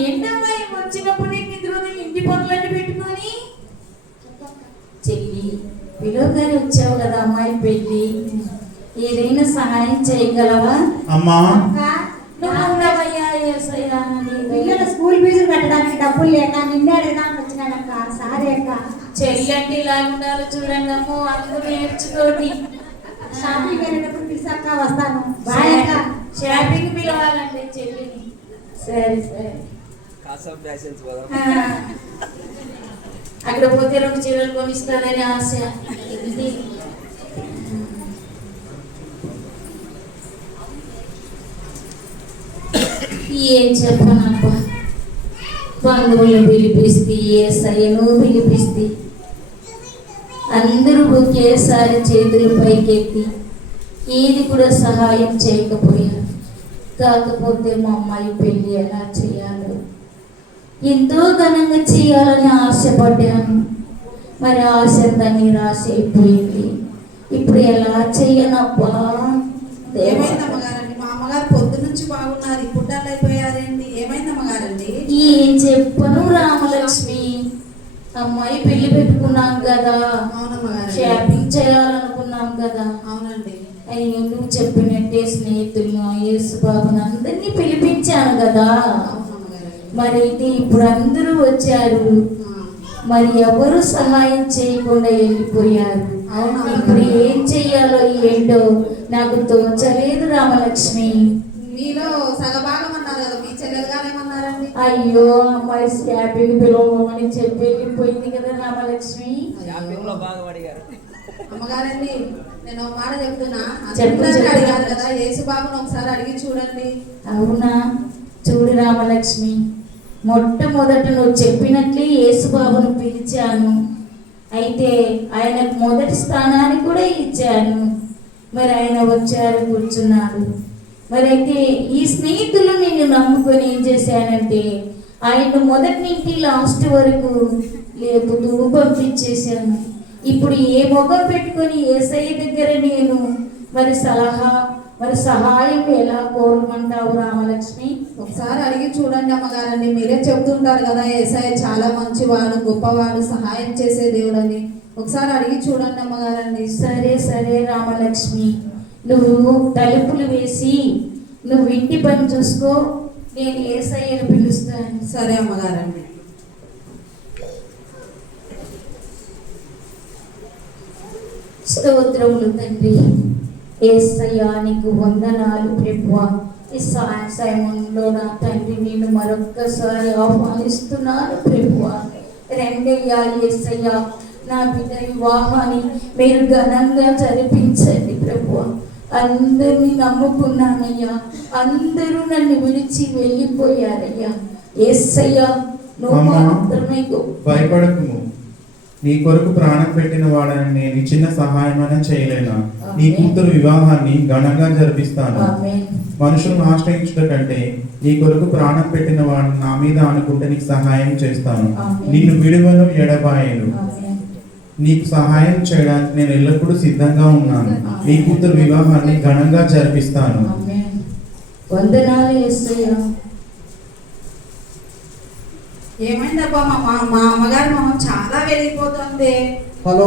ఏంటమ్మాయి వచ్చినప్పుడు నిద్ర ఇంటి పనులన్నీ పెట్టుకొని? చెల్లి, పిలవగానే వచ్చావు కదా అమ్మాయి పెళ్ళి, ఏదైనా సహాయం చేయగలవా? నువ్వు ఉండవయ్యా యేసయ్యా. పిల్లల స్కూల్ ఫీజులు కట్టడానికి డబ్బులు లేక నిన్నే అడగడానికి వచ్చినానక్క. సారీ అక్క. చెల్లి అంటే ఇలా ఉండాలి చూడండి అమ్మో, అందరూ నేర్చుకోండి. షాపింగ్ వెళ్ళేటప్పుడు పిలిచాక వస్తాను. బాయ్ అక్క. షాపింగ్ పిలవాలండి చెల్లిని. సరే సరే. కాసం ఫ్యాషన్స్ పోదాం. అక్కడ పోతే 2 చీరలు కొనిస్తానని ఆశ. ఇది ఏం చెప్పనబ్బా, బంధువులను పిలిపిస్తే యేసయ్యను పిలిపిస్తే అందరూ ఒకేసారి చేతులు పైకెత్తి ఏది కూడా సహాయం చేయకపోయారు. కాకపోతే మా అమ్మాయి పెళ్ళి ఎలా చేయాలో ఎంతో ఘనంగా చేయాలని ఆశపడ్డాను. మరి ఆశ అంతా నిరాశ అయిపోయింది. ఇప్పుడు ఎలా చేయనబ్బా? ఏమైంది అమ్మగారండి? మా అమ్మగారు పొద్దు నుంచి బాగున్నారు, ఇప్పుడు డల్ అయిపోయారేంటి? ఏమైంది అమ్మగారండి? ఏం చెప్పను రామలక్ష్మి, అమ్మాయి పెళ్లి పెట్టుకున్నాం కదా, అవునమ్మగారు. షాపింగ్ చేయాలనుకున్నాం కదా. అవునండి. అయ్యో నువ్వు చెప్పినట్టే స్నేహితులను యేసు బాబుని అందరినీ పిలిపించాను కదా. అవును అమ్మగారు. మరి అయితే ఇప్పుడు అందరూ వచ్చారు, మరి ఎవరు సహాయం చేయకుండా వెళ్ళిపోయారు. అవునా? ఇప్పుడు ఏం చెయ్యాలో ఏంటో నాకు తోచలేదు రామలక్ష్మి. మీలో సగభాగం అన్నారు కదా, మీ చెల్లెలు గారు ఏమన్నారండి? అయ్యో అమ్మాయి స్కాపింగ్ పిలవమని చెప్పి వెళ్ళిపోయింది కదా రామలక్ష్మి. షాపింగ్ లో బాగా అడిగారు. అమ్మగారండి, నేను ఒక మాట చెప్తున్నా. చెప్పు, అందరినీ చెప్పు. అడిగారు కదా, యేసుబాబుని ఒకసారి అడిగి చూడండి. అవునా? చూడు రామలక్ష్మి, మొట్టమొదట నువ్వు చెప్పినట్లే యేసుబాబును పిలిచాను. అయితే ఆయనకు మొదటి స్థానాన్ని కూడా ఇచ్చాను. మరి ఆయన వచ్చారు, కూర్చున్నాడు. మరి అయితే ఈ స్నేహితులు నేను నమ్ముకొని ఏం చేశానంటే ఆయన మొదటి నుంచి లాస్ట్ వరకు లేపుతూ పంపించేశాను. ఇప్పుడు ఏ మొగం పెట్టుకొని యేసయ్య దగ్గర నేను మరి సహాయం ఎలా కోరమంటావు రామలక్ష్మి? ఒకసారి అడిగి చూడండి అమ్మగారండి. మీరే చెబుతుంటారు కదా యేసయ్య చాలా మంచివాడు, గొప్పవాడు, సహాయం చేసే దేవుడని. ఒకసారి అడిగి చూడండి అమ్మగారండి. సరే సరే రామలక్ష్మి, నువ్వు తలుపులు వేసి నువ్వు ఇంటి పని చూసుకో, నేను యేసయ్యను పిలుస్తాను. సరే అమ్మగారండి. స్తోత్రములు తండ్రి. యేసయ్యా నీకు వందనాలు ప్రభువా. ఈ సమయంలో నా తండ్రి నేను మరొక్కసారి ఆహ్వానిస్తున్నాను ప్రభువా. రెండయ్యా యేసయ్యా, నా బిడ్డ వివాహాన్ని మీరు ఘనంగా జరిపించండి ప్రభువా. అందరినీ నమ్ముకున్నానయ్యా, అందరూ నన్ను విడిచి వెళ్ళిపోయారయ్యా. యేసయ్యా నువ్వు మాత్రమే భయపడకుము, నీ కొరకు ప్రాణం పెట్టిన వాడని నేను ఈ చిన్న సహాయమైనా చేయలేనా? నీ కూతురు వివాహాన్ని ఘనంగా జరిపిస్తాను. ఆమేన్. మనుషులను ఆశ్రయించుట కంటే నీ కొరకు ప్రాణం పెట్టిన వాడిని నా మీద అనుకుంటే నీకు సహాయం చేస్తాను. ఆమేన్. నిన్ను విడువను ఎడబాయను. ఆమేన్. నీకు సహాయం చేయడానికి నేను ఎల్లప్పుడూ సిద్ధంగా ఉన్నాను. ఆమేన్. నీ కూతురు వివాహాన్ని ఘనంగా జరిపిస్తాను. ఆమేన్. వందనాలు యేసయ్యా. ఏమైందబ్బా, మా అమ్మగారి మొహం చాలా వెలిగిపోతుంది. హలో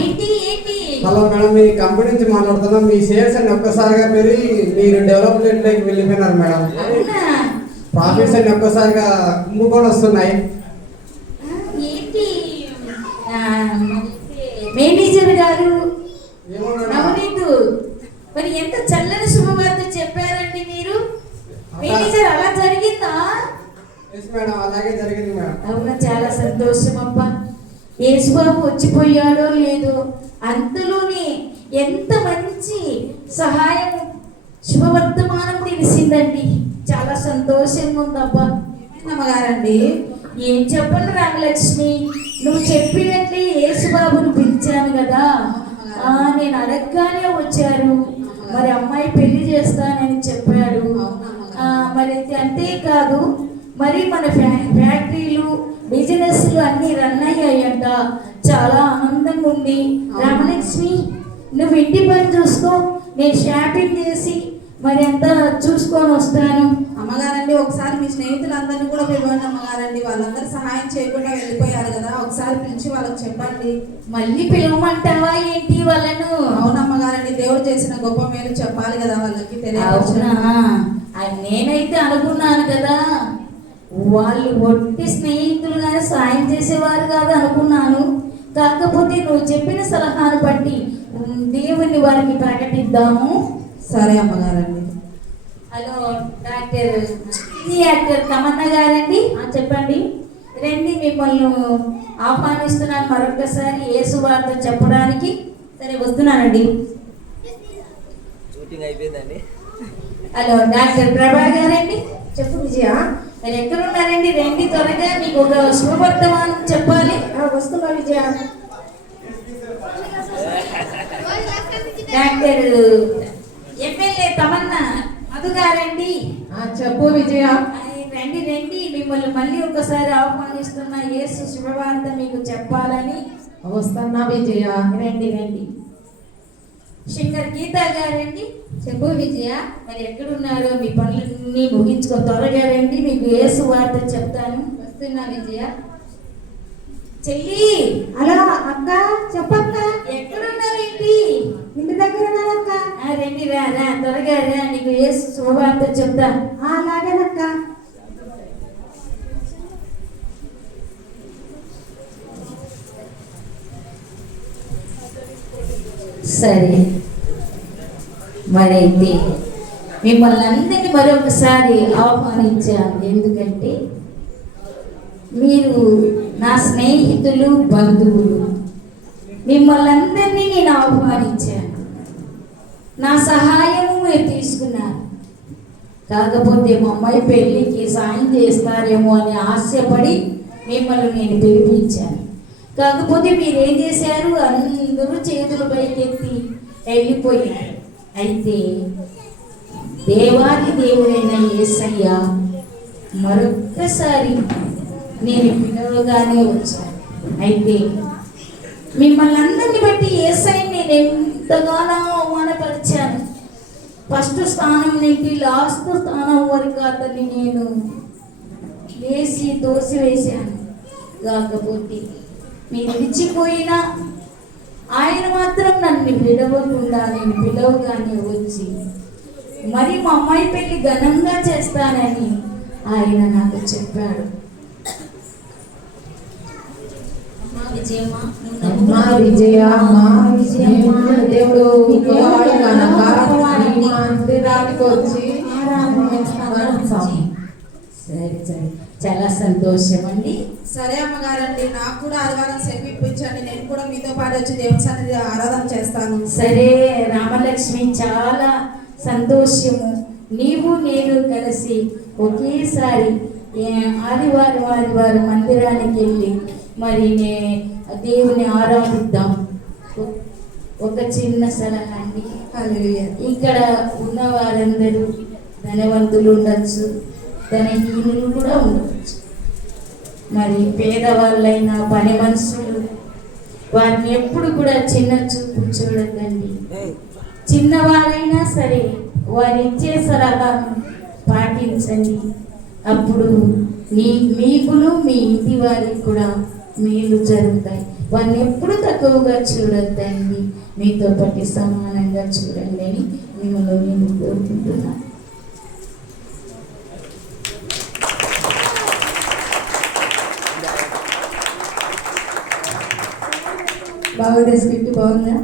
ఏంటి ఏంటి? హలో మేడం, మీ కంపెనీ నుంచి మాట్లాడుతున్నాం. మీ సేల్స్ అన్ని ఒక్కసారిగా పెరిగి మీరు డెవలప్మెంట్ లోకి వెళ్ళిపోయినారు మేడం. అవునా? ప్రాఫిట్స్ అన్ని ఒక్కసారిగా కుంభకోణం వస్తున్నాయి. ఏంటి? మేనేజర్ గారు ఏమో మేడం. నవనీతు, మరి ఎంత చల్లని శుభవార్త చెప్పారండి మీరు. మేనేజర్ అలా జరిగిందా? ఎస్ మేడం, అలాగే జరిగింది మేడం. అవునా? చాలా సంతోషం అబ్బా. యేసుబాబు వచ్చిపోయాడో లేదో అంతలోనే ఎంత మంచి సహాయం శుభవర్తమానం తెలిసిందండి. చాలా సంతోషంగా ఉందబ్బా. అమ్మగారండి, ఏం చెప్పను రామలక్ష్మి, నువ్వు చెప్పినట్లే యేసుబాబును పిలిచాను కదా. నేను అడగగానే వచ్చారు. మరి అమ్మాయి పెళ్లి చేస్తానని చెప్పాడు. మరి అంతేకాదు, మరి మన ఫ్యాక్టరీలు బిజినెస్లు అన్నీ రన్ అయ్యాయంట. చాలా ఆనందంగా ఉంది. రామలక్ష్మి, నువ్వు ఇంటి పని చూసుకో, నేను షాపింగ్ చేసి మరి అంతా చూసుకొని వస్తాను. అమ్మగారండి, ఒకసారి మీ స్నేహితులందరినీ కూడా పిలవండి అమ్మగారండి. వాళ్ళందరూ సహాయం చేయకుండా వెళ్ళిపోయారు కదా, ఒకసారి పిలిచి వాళ్ళకి చెప్పండి. మళ్ళీ పిలవమంటావా ఏంటి వాళ్ళను? అవునమ్మగారండి, దేవుడు చేసిన గొప్ప మేలు చెప్పాలి కదా వాళ్ళకి, తెలియవచ్చునా? నేనైతే అనుకున్నాను కదా, వాళ్ళు ఒట్టి స్నేహితులు కానీ సాయం చేసేవారు కాదు అనుకున్నాను. కాకపోతే నువ్వు చెప్పిన సలహాను బట్టి దేవుని వారికి ప్రకటిద్దాము. సరే అమ్మగారండి. హలో యాక్టర్ తమన్నా గారండి, చెప్పండి. రండి, మిమ్మల్ని ఆహ్వానిస్తున్నాను మరొకసారి యేసు వార్త చెప్పడానికి. సరే వస్తున్నానండి. షూటింగ్ అయిపోయిందండి. హలో డాక్టర్ ప్రభా గారండి. చెప్పు విజయ. మీరు ఎక్కడున్నారండి? రండి త్వరగా, మీకు ఒక శుభవర్తమానం చెప్పాలి. వస్తున్నా విజయ. డాక్టర్ ఎమ్మెల్యే తమన్నా మధు గారండి. చెప్పు విజయ. రండి రండి, మిమ్మల్ని మళ్ళీ ఒకసారి ఆహ్వానిస్తున్న యేసు శుభవార్త మీకు చెప్పాలని. వస్తున్నా విజయ. రండి రండి. శంకర్ గీతా గారండి. చెప్పు విజయ. మరి ఎక్కడున్నారో, మీ పనులన్నీ ముగించుకో, త్వరగా రండి, మీకు యేసు వార్త చెప్తాను. వస్తున్నా విజయ. చెల్లి హలో అక్క, చెప్పక్క. ఎక్కడున్నారేంటి? ఇంటి దగ్గర ఉన్నానక్క. రండి రా రా, త్వరగా రా, నీకు ఏ శుభవార్త చెప్తా. అలాగేనక్క. సరే, మరైతే మిమ్మల్ని అందరినీ మరొకసారి ఆహ్వానించాను. ఎందుకంటే మీరు నా స్నేహితులు, బంధువులు. మిమ్మల్ని అందరినీ నేను ఆహ్వానించాను. నా సహాయము మీరు తీసుకున్నారు. కాకపోతే మా అమ్మాయి పెళ్ళికి సాయం చేస్తారేమో అని ఆశపడి మిమ్మల్ని నేను పిలిపించాను. కాకపోతే మీరు ఏం చేశారు? అందరూ చేతులు పైకెత్తి వెళ్ళిపోయారు. అయితే దేవాది దేవుడైన యేసయ్య మరొక్కసారి నేను పిలవగానే వచ్చాను. అయితే మిమ్మల్ని అందరిని బట్టి యేసయ్య నేను ఎంతగానో అవమానపరిచాను. ఫస్ట్ స్థానం నుండి లాస్ట్ స్థానం వరకు అతన్ని నేను వేసి తోసివేశాను. కాకపోతే మీరు విడిచిపోయినా ఆయన మాత్రం నన్ను విడవకుండా నేను పిలవగానే వచ్చి మరి మా అమ్మాయి పెళ్లి ఘనంగా చేస్తానని ఆయన నాకు చెప్పాడు. అమ్మా విజయ, అమ్మా దేవుడు గొప్పవాడు కనుక నీ మందిరానికి వచ్చి సరే సరే, చాలా సంతోషం అండి. సరే అమ్మగారండి, నాకు కూడా ఆదివారం సెలవు ఇప్పించండి. నేను కూడా మీతో పాటు వచ్చి దేవుని సన్నిధి ఆరాధన చేస్తాను. సరే రామలక్ష్మి, చాలా సంతోషము. నీవు నేను కలిసి ఒకేసారి ఆదివారం మందిరానికి వెళ్ళి మరి దేవుని ఆరాధిద్దాం. ఒక చిన్న సలహా అండి. ఇక్కడ ఉన్న వారందరూ ధనవంతులు ఉండొచ్చు, ధనహీనులు కూడా ఉండవచ్చు. మరి పేదవాళ్ళైనా పని మనుషులు, వారిని ఎప్పుడు కూడా చిన్న చూపు చూడద్దండి. చిన్నవారైనా సరే వారు ఇచ్చే సలహాను పాటించండి. అప్పుడు మీకును మీ ఇంటి వారికి కూడా మేలు జరుగుతాయి. వారిని ఎప్పుడు తక్కువగా చూడొద్దండి, మీతో పాటు సమానంగా చూడండి అని మిమ్మల్ని నేను కోరుకుంటున్నాను. బాగుందా? స్క్రిప్ట్ బాగుందా?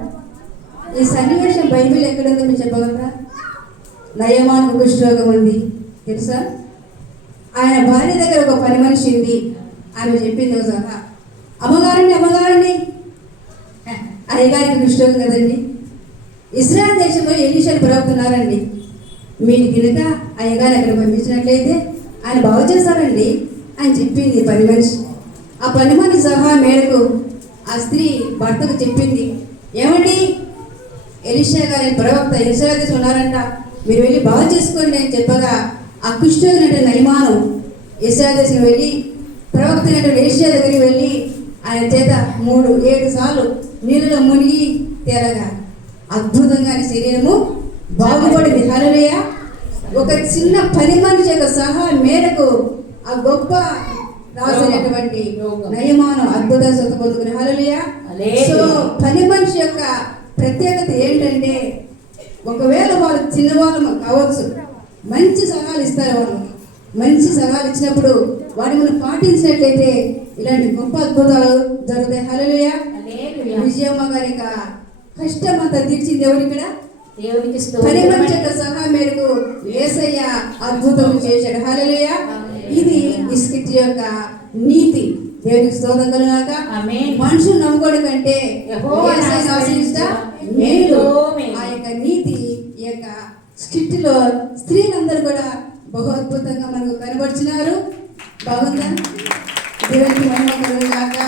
ఈ సన్నివేశం బైబిల్ ఎక్కడుందో మీరు చెప్పగలరా? నయమానికి కుష్ఠరోగం ఉంది తెలుసా? ఆయన భార్య దగ్గర ఒక పని మనిషి ఉంది. ఆమె చెప్పింది ఒకసారి, అమ్మగారండి అయ్యగారికి కుష్ఠరోగం కదండి. ఇస్రాయల్ దేశంలో ఎలీషాను ప్రవక్తున్నారండి. మీరు కనుక అయ్యగారిని అక్కడ పంపించినట్లయితే ఆయన బాగు చేస్తారండి అని చెప్పింది పని మనిషి. ఆ పని మనిషి సహా మేరకు ఆ స్త్రీ భర్తకు చెప్పింది, ఏమండి ఎలీషా గారి ప్రవక్త ఇశ్రాయేలు దేశం ఉన్నారంట, మీరు వెళ్ళి బాగు చేసుకోండి అని చెప్పగా ఆ కుష్ఠరోగి నయమాను ఇశ్రాయేలు దేశం వెళ్ళి ప్రవక్త ఎలీషా దగ్గరికి వెళ్ళి ఆయన చేత 7 సార్లు నీళ్ళలో మునిగి తేరగా అద్భుతంగా శరీరము బాగుపడింది. హల్లెలూయా. ఒక చిన్న పని మనిషి యొక్క సహాయం మేరకు ఆ గొప్ప రాసినటువంటి నయమాను అద్భుత స్వత పొందుకుని. హల్లెలూయా. సో పని మనిషి యొక్క ప్రత్యేకత ఏంటంటే, ఒకవేళ వాళ్ళు చిన్నవాళ్ళు కావచ్చు, మంచి సలహాలు ఇస్తారు. వాళ్ళు మంచి సలహాలు ఇచ్చినప్పుడు వాటిని మనం పాటించినట్లయితే ఇలాంటి గొప్ప అద్భుతాలు జరుగుతాయి. హల్లెలూయా. విజయమ్మ గారి యొక్క కష్టం అంతా తీర్చింది ఎవరు ఇక్కడ? దేవునికి పని మనిషి యొక్క సహాయం మేరకు యేసయ్య అద్భుతం చేశాడు. హల్లెలూయా. ఇది ఈ స్కిట్ యొక్క నీతి. దేవునికి స్తోత్రం కలుగుగాక. మనుషులు నమ్ముకోవడం కంటే యేసయ్యను ఆశ్రయిస్తా మేలు. ఆ యొక్క నీతి ఈ యొక్క స్కిట్ లో స్త్రీలందరూ కూడా బహు అద్భుతంగా మనకు కనబడుచున్నారు. బాగుందా? దేవునికి మహిమ కలుగుగాక.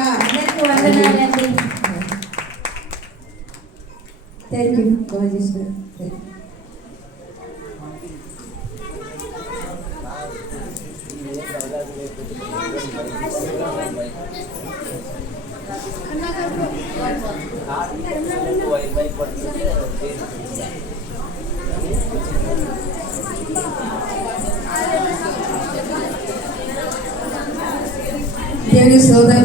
Thank you. బాగా చేస్తున్నారు. దేవుని స్తోత్రం.